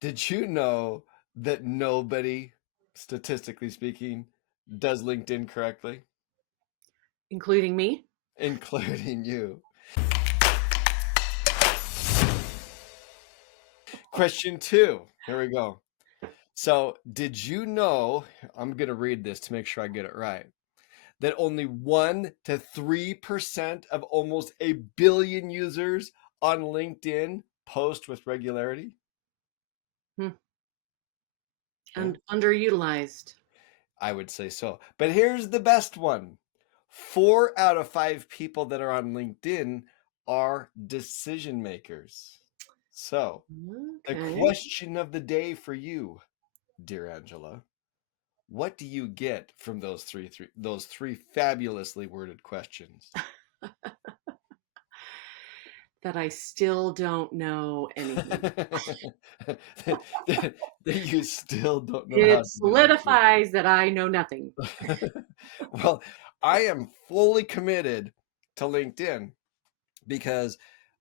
Did you know that nobody, statistically speaking, does LinkedIn correctly, Including me? including you? Question two. Here we go. So, did you know? I'm going to read this to make sure I get it right. That only 1 to 3% of almost a billion users on LinkedIn post with regularity? Hmm. Yeah, And underutilized. I would say so. But here's the best one. 4 out of 5 people that are on LinkedIn are decision makers. So, the Okay. question of the day for you, dear Angela, what do you get from those three fabulously worded questions? That I still don't know anything. that, you still don't know how It to do this. solidifies that I know nothing. Well, I am fully committed to LinkedIn because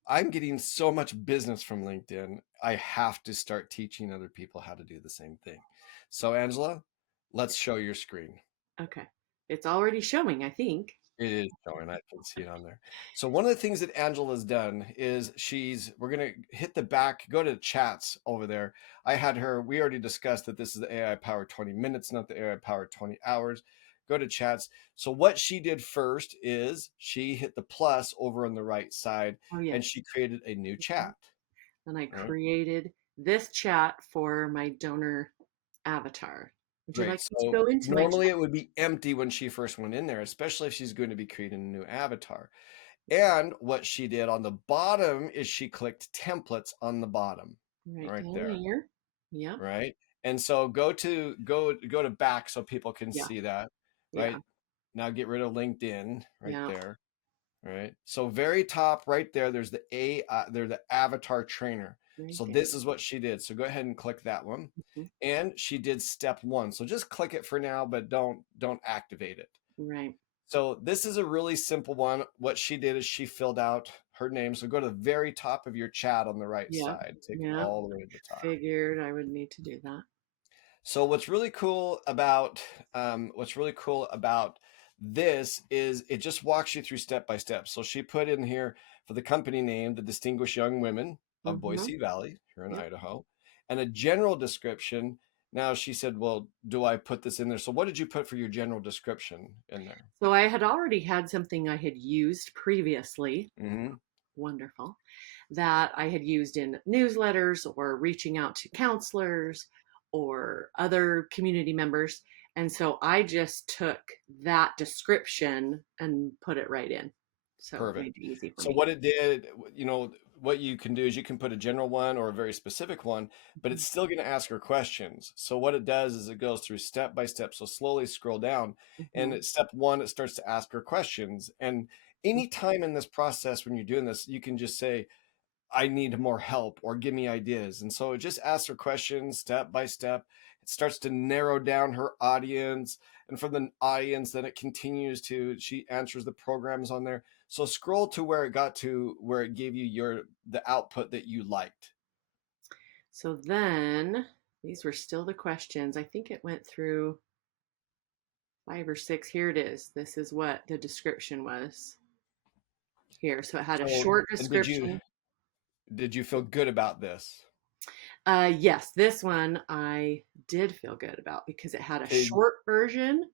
I'm getting so much business from LinkedIn. I have to start teaching other people how to do the same thing. So, Angela, let's show your screen. Okay. It's already showing, I think. It is showing. I can see it on there. So one of the things that Angela's done is we're going to hit the back, go to chats over there. We already discussed that this is the AI powered 20 minutes, not the AI powered 20 hours. Go to chats. So what she did first is she hit the plus over on the right side Oh, and yes. she created a new chat. And I Right? created this chat for my donor avatar. Would you Great. like me to So go into my normally chat? it would be empty when she first went in there, especially if she's going to be creating a new avatar. And what she did on the bottom is she clicked templates on the bottom Right right down there, here. Yep. right? And so go to back so people can Yeah. see that, Yeah. right? Now get rid of LinkedIn right Yeah. there, right? So very top right there, there's the avatar trainer. Right So there. this is what she did. So go ahead and click that one. Mhm. And she did step 1. So just click it for now, but don't activate it. Right. So this is a really simple one. What she did is she filled out her name. So go to the very top of your chat on the right Yep. side. Take it Yep. all the way to the top. Figured I would need to do that. So what's really cool about this is it just walks you through step by step. So she put in here for the company name, the Distinguished Young Women of Mm-hmm. Boise Valley here in Yep. Idaho, and a general description. Now she said, "Well, do I put this in there?" So what did you put for your general description in there? So I had already had something I had used previously. Mm-hmm. Wonderful. That I had used in newsletters or reaching out to counselors or other community members. And so I just took that description and put it right in. So it Perfect. made it easy for So me. what it did, what you can do is you can put a general one or a very specific one, but Mhm. it's still going to ask her questions. So what it does is it goes through step by step. So slowly scroll down, and Mhm. at step 1, it starts to ask her questions. And anytime in this process when you're doing this, you can just say, I need more help or give me ideas. And so it just asks her questions step by step. It starts to narrow down her audience. And from the audience, then it continues she answers the programs on there. So scroll to where it got to where it gave you the output that you liked. So then these were still the questions. I think it went through 5 or 6. Here it is. This is what the description was here. So it had a So short and did you description. did you feel good about this? Yes, this one I did feel good about because it had a Okay, short version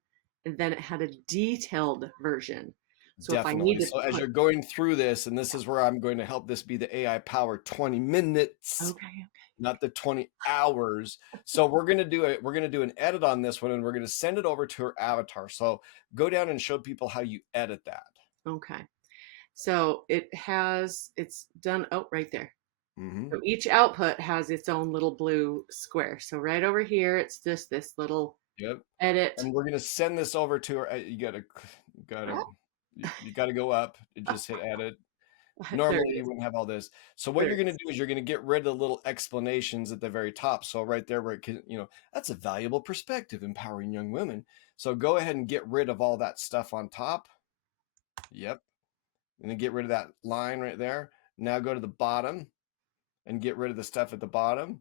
and then it had a detailed version. So if I definitely. needed So to as put, you're going through this, and this is where I'm going to help this be the AI powered 20 minutes, okay, not the 20 hours. So we're going to do an edit on this one, and we're going to send it over to her avatar. So go down and show people how you edit that. okay. So it's done. Oh, right there. Hmm. So each output has its own little blue square. So right over here, it's just this little Yep. edit. And we're going to send this over to her. You gotta Oh, you gotta go up and just hit edit. there Normally it you is. wouldn't have all this. So what There you're it going to is. do is you're going to get rid of the little explanations at the very top. So right there where it can, that's a valuable perspective empowering young women. So go ahead and get rid of all that stuff on top. Yep. And then get rid of that line right there. Now go to the bottom and get rid of the stuff at the bottom.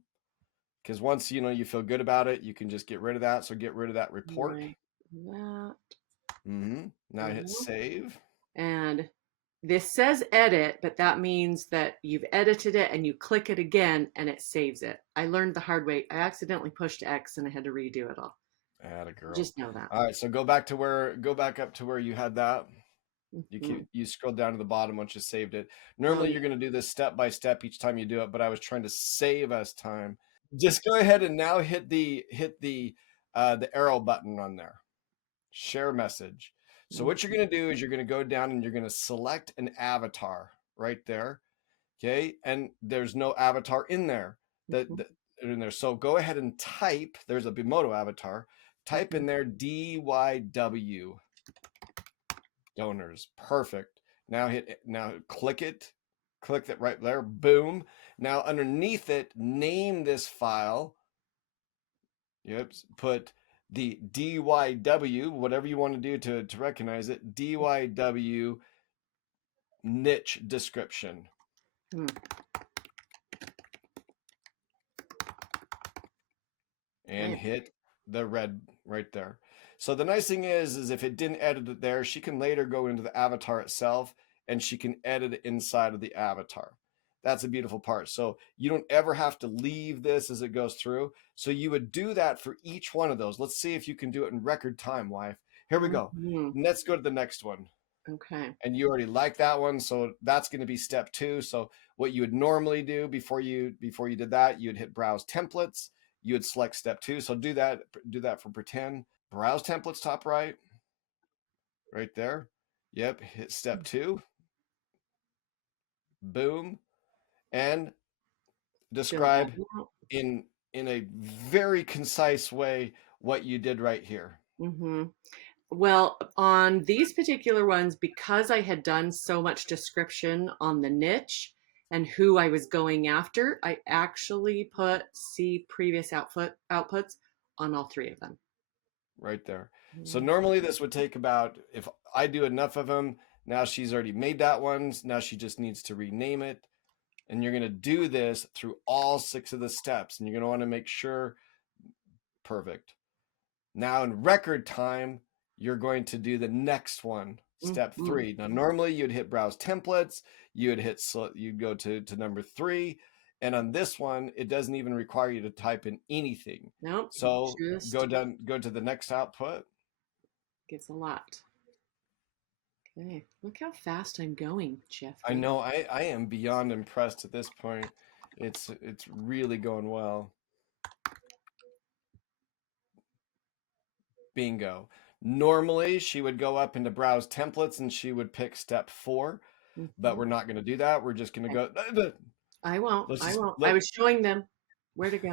because once you feel good about it, you can just get rid of that. So get rid of that report. Like that. Now There we hit go. save. And this says edit, but that means that you've edited it and you click it again and it saves it. I learned the hard way. I accidentally pushed X and I had to redo it all. Atta girl. Just know that. All right, so go back up to where you had that. Hmm. You scroll down to the bottom once you saved it. Oh, Normally you're going to do this step by step each time you do it, but I was trying to save us time. Just go ahead and now hit the arrow button on there. Share message. So yeah. what you're going to do is you're going to go down and you're going to select an avatar right there. Okay, and there's no avatar in there that in there. So go ahead and type. There's a Bimoto avatar. Type in there DYW donors. Perfect. Now click it. Click that right there. Boom. Now underneath it, name this file. Yep. Put the DYW, whatever you want to do to recognize it. DYW niche description. Hmm. And Okay. hit the red right there. So the nice thing is if it didn't edit it there, she can later go into the avatar itself and she can edit it inside of the avatar. That's a beautiful part. So you don't ever have to leave this as it goes through. So you would do that for each one of those. Let's see if you can do it in record time, wife. Here we go. Mhm. Let's go to the next one. Okay. And you already like that one, so that's going to be step 2. So what you would normally do before you did that, you'd hit browse templates, you would select step 2. So do that for pretend. Browse templates top right there. Yep, hit step 2. Boom. And Fill that describe out. in a very concise way what you did right here. Hmm. Well, on these particular ones, because I had done so much description on the niche and who I was going after, I actually put see previous outputs on all 3 of them. Right there. So normally this would take about, if I do enough of them, now she's already made that one. Now she just needs to rename it. And you're going to do this through all 6 of the steps. And you're going to want to make sure, perfect. Now in record time, you're going to do the next one, step Mhm. 3. Now normally you'd hit browse templates, you'd go to number 3. And on this one, it doesn't even require you to type in anything. Nope, So just go to the next output. gets a lot. Okay, look how fast I'm going, I Jeffrey. know I am beyond impressed at this point. It's really going well. Bingo. Normally she would go up into browse templates and she would pick step 4, but Hmm. we're not going to do that. We're just going to Okay. go I won't. let's I just won't. I let was showing them where to go.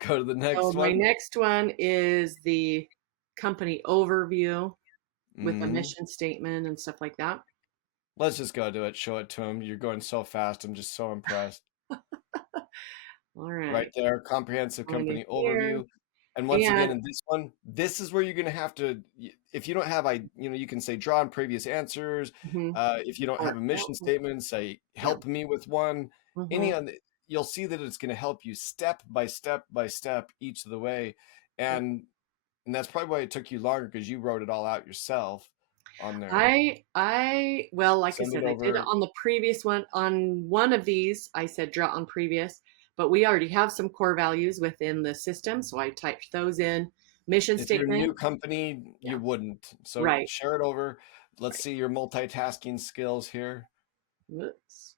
go to the So next my one. next one is the company overview with a Hmm. mission statement and stuff like that. Let's just go to it. Show it to him. You're going so fast. I'm just so impressed. All Right right. there, comprehensive Going in company here. overview. And once again, And in this one, this is where you're going to have to, if you don't have, you can say draw on previous answers. mhm, If you don't have or a mission statement, say yeah. help me with one. Any Hmm. on, you'll see that it's going to help you step by step by step each of the way, Yep. and that's probably why it took you longer because you wrote it all out yourself on there. Well, like I Send it said, I did it over. on the previous one. On one of these, I said draw on previous, but we already have some core values within the system, so I typed those in. Mission If you're a statement. new company, Yeah. you wouldn't. So Right. share it over. Let's Right. see your multitasking skills here. Whoops.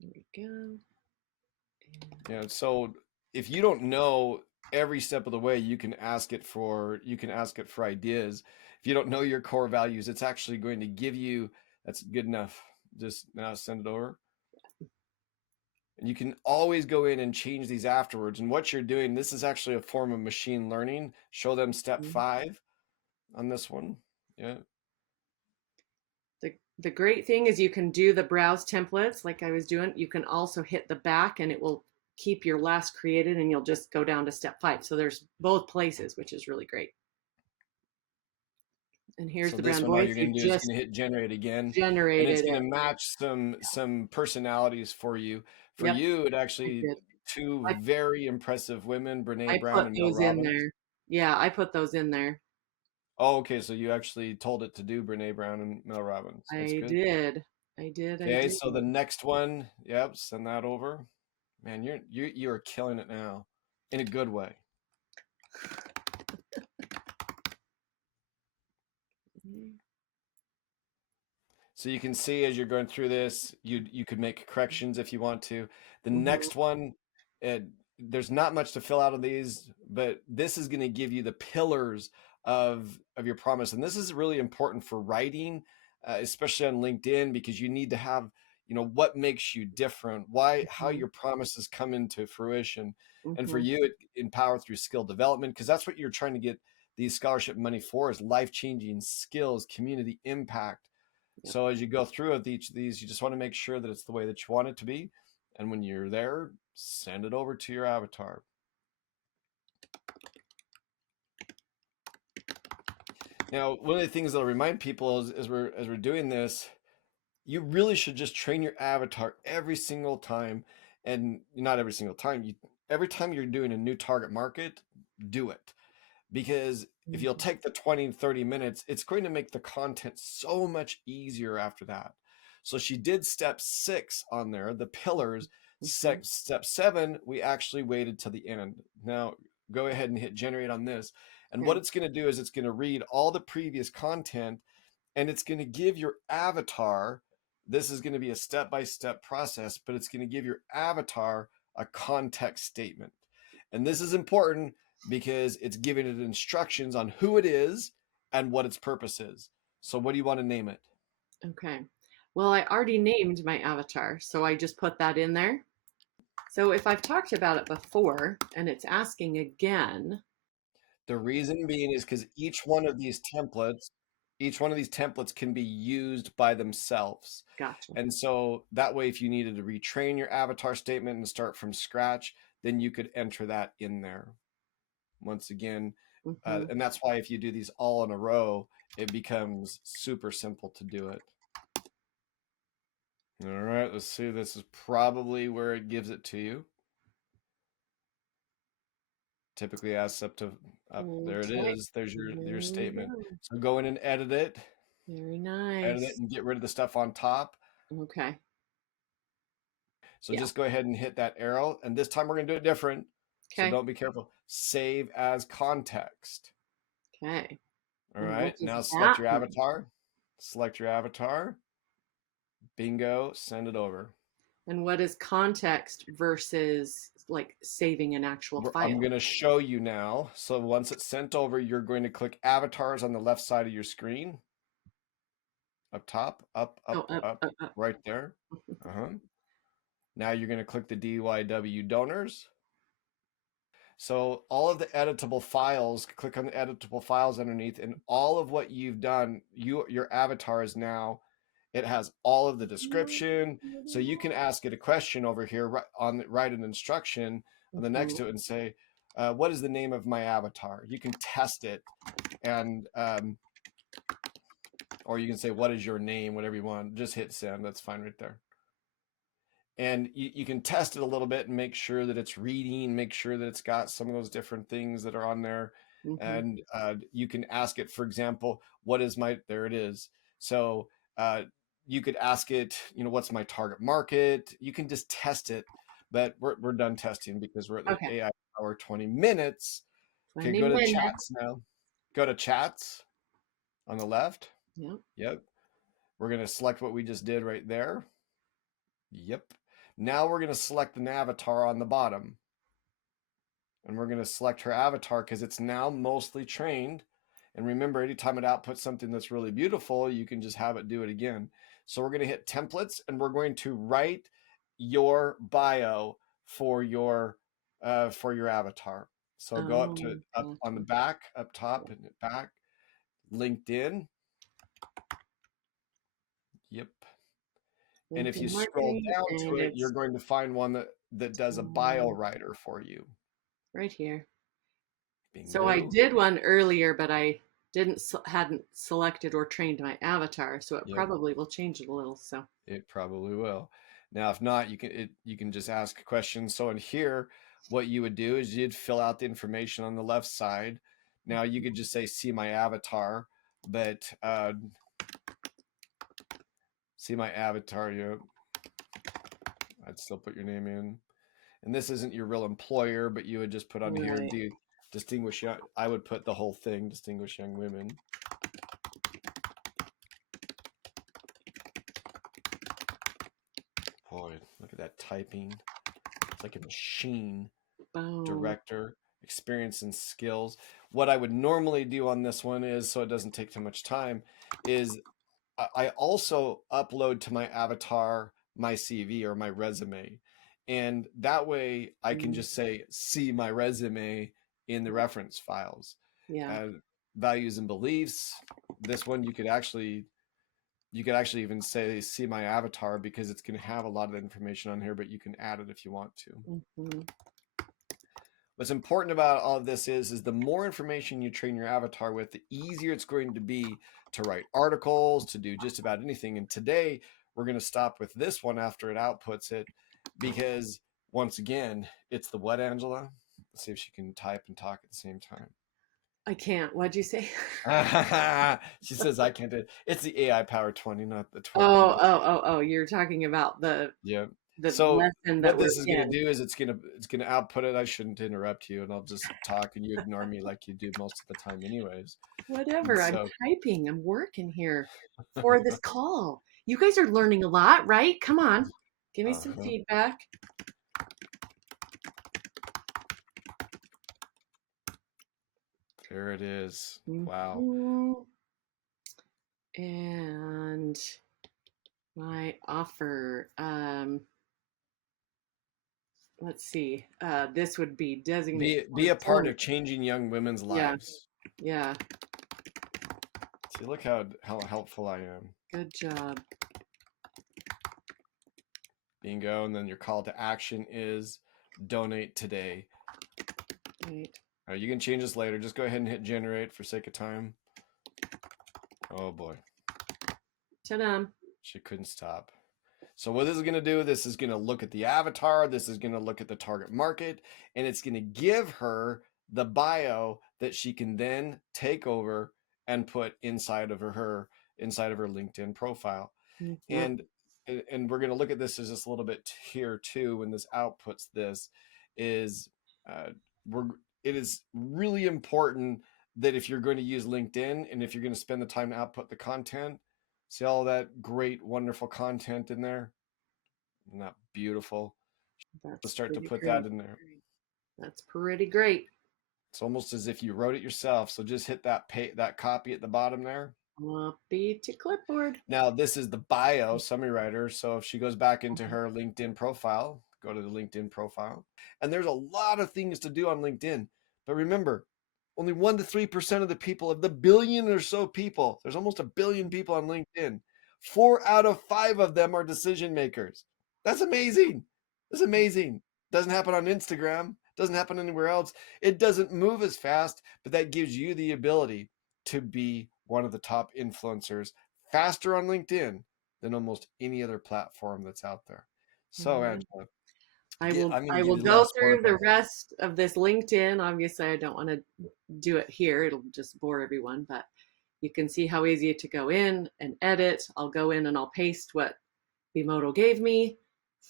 There we go. So if you don't know every step of the way, you can ask it for ideas. If you don't know your core values, it's actually going to give you that's good enough. Just now send it over. And you can always go in and change these afterwards. And what you're doing, this is actually a form of machine learning. Show them step Mhm. 5 on this one. Yeah. The great thing is you can do the browse templates like I was doing. You can also hit the back and it will keep your last created and you'll just go down to step 5. So there's both places, which is really great. And here's So the this brown one, all boys. you're You going to do is just going to hit generate again, and it's generated going it. to match some personalities for you. For Yep, you, it I actually did. two I very impressive women, Brene I Brown put and Mel those in Robbins. there. Yeah, I put those in there. Oh, okay, so you actually told it to do Brene Brown and Mel Robbins. That's I good. did. I Okay, did. so the next one, yep, send that over. Man, you're killing it now, in a good way. So you can see as you're going through this, you could make corrections if you want to. The Mhm, next one, uh, there's not much to fill out of these, but this is going to give you the pillars of your promise, and this is really important for writing, especially on LinkedIn, because you need to have what makes you different, why how mhm, your promises come into fruition, and for mhm. you, it empower through skill development because that's what you're trying to get these scholarship money for is life changing skills, community impact. Yep. So as you go through with each of these, you just want to make sure that it's the way that you want it to be. And when you're there, send it over to your avatar. Now, one of the things that I'll remind people is as we're doing this, you really should just train your avatar every single time, and not every single time. Every time you're doing a new target market, do it. Because if you'll Mhm, take the 20 and 30 minutes, it's going to make the content so much easier after that. So she did step 6 on there, the pillars. mhm. Step 7, we actually waited till the end. Now go ahead and hit generate on this. And what Okay. it's going to do is it's going to read all the previous content and it's going to give your avatar, this is going to be a step-by-step process, but it's going to give your avatar a context statement. And this is important because it's giving it instructions on who it is and what its purpose is. So what do you want to name it? Okay. Well, I already named my avatar, so I just put that in there. So if I've talked about it before and it's asking again, The reason being is because each one of these templates can be used by themselves. gotcha. And so that way, if you needed to retrain your avatar statement and start from scratch, then you could enter that in there. Once again, Hmm. and that's why if you do these all in a row, it becomes super simple to do it. All right, let's see. This is probably where it gives it to you. Typically asks up to up. There it Okay. is. There's There your we statement. go. So go in and Very edit it, nice. and get rid of the stuff on top. Okay. So Yeah. just go ahead and hit that arrow. And this time we're going to do it different. So Okay. don't be careful. Save as context. Okay. All And what right. does Now select that your mean? avatar. Select your avatar. Bingo. Send it over. And what is context versus like saving an actual I'm file? going to show you now. So once it's sent over, you're going to click avatars on the left side of your screen. Up top, Oh, up, up, up, up. right there. Uh-huh. Now you're going to click the DYW donors. So all of the editable files, click on the editable files underneath, and all of what you've done, your avatar is now, it has all of the description. So you can ask it a question over here, write an instruction on the next Mhm, to it and say, what is the name of my avatar? You can test it, and or you can say, what is your name? Whatever you want. Just hit send. That's fine right there. And you can test it a little bit and make sure that it's reading, make sure that it's got some of those different things that are on there. mhm, And you can ask it, for example, what is my, there it is. So uh, you could ask it, what's my target market? You can just test it, but we're done testing because we're at the okay. AI hour 20 minutes. Okay, 20 go to minutes. chats now. Go to chats on the left. Yep. Yep. We're going to select what we just did right there. Yep. Now we're going to select an avatar on the bottom. And we're going to select her avatar because it's now mostly trained. And remember, anytime it outputs something that's really beautiful, you can just have it do it again. So we're going to hit templates and we're going to write your bio for your avatar. So go up to Oh, up on the gotcha. back, up top and back, LinkedIn. Yep. And if you LinkedIn scroll marketing, down to and it, you're it's going to find one that does a bio writer for you. right here. So I Bingo. did one earlier, but I hadn't selected or trained my avatar, so it Yep. probably will change it a little. So It probably will. Now, if not, you can just ask questions. So in here, what you would do is you'd fill out the information on the left side. Now you could just say see my avatar, but see my avatar, I'd still put your name in. And this isn't your real employer, but you would just put on here, Right. do distinguish young, I would put the whole thing, distinguish young women. Boy, look at that typing. It's like a machine. Boom. Director, experience and skills. What I would normally do on this one is, so it doesn't take too much time, is I also upload to my avatar my CV or my resume. And that way I can Mm, just say, see my resume in the reference files. yeah. Uh, Values and beliefs. This one you could actually even say see my avatar because it's going to have a lot of information on here, but you can add it if you want to. Hmm. What's important about all of this is the more information you train your avatar with, the easier it's going to be to write articles, to do just about anything. And today we're going to stop with this one after it outputs it, because once again, it's the what, Angela? Let's see if she can type and talk at the same time. I can't. What'd you say? She says I can't do it. It's the AI Power 20, not the Oh, 20. oh, oh, oh, you're talking about Yeah. the So lesson that what we're this is going to in. do is it's going to output it. I shouldn't interrupt you, and I'll just talk, and you ignore me like you do most of the time, anyways. And Whatever. I'm so, typing. I'm working here for this call. You guys are learning a lot, right? Come on. Give me some uh-huh, feedback. there it is. Wow. Mhm. And my offer. Let's see. This would be designated Be a part employment. of changing young women's Yeah, lives. yeah. See, look how helpful I am. Good job. Bingo. And then your call to action is donate today. Right. All right, you can change this later. Just go ahead and hit generate for sake of time. Oh boy, Ta-da. she couldn't stop. So what this is going to do, this is going to look at the avatar, this is going to look at the target market, and it's going to give her the bio that she can then take over and put inside of her LinkedIn profile. Mhm. And we're going to look at this as just a little bit here too when this outputs this is uh, we're it is really important that if you're going to use LinkedIn and if you're going to spend the time to output the content, see all that great wonderful content in there, isn't that beautiful? That's Let's start to pretty put that great. in there. That's pretty great. It's almost as if you wrote it yourself. So just hit that copy at the bottom there. Copy to clipboard. Now, this is the bio summary writer. So if she goes back into her LinkedIn profile, go to the LinkedIn profile. And there's a lot of things to do on LinkedIn. But remember, only 1 to 3% of the people, of the billion or so people, there's almost a billion people on LinkedIn. 4 out of 5 of them are decision makers. That's amazing. That's amazing. Doesn't happen on Instagram, doesn't happen anywhere else. It doesn't move as fast, but that gives you the ability to be one of the top influencers faster on LinkedIn than almost any other platform that's out there. So, Yeah. Angela, I will I'm going to I give will you the go last through word the on this. rest of this LinkedIn. Obviously, I don't want to do it here. It'll just bore everyone, but you can see how easy to go in and edit. I'll go in and I'll paste what Bimoto gave me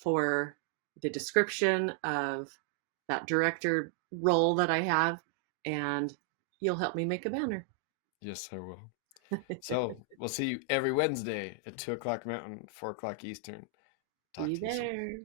for the description of that director role that I have, and you'll help me make a banner. Yes, I will. So we'll see you every Wednesday at 2 o'clock Mountain, 4 o'clock Eastern. Talk Be to you soon. there.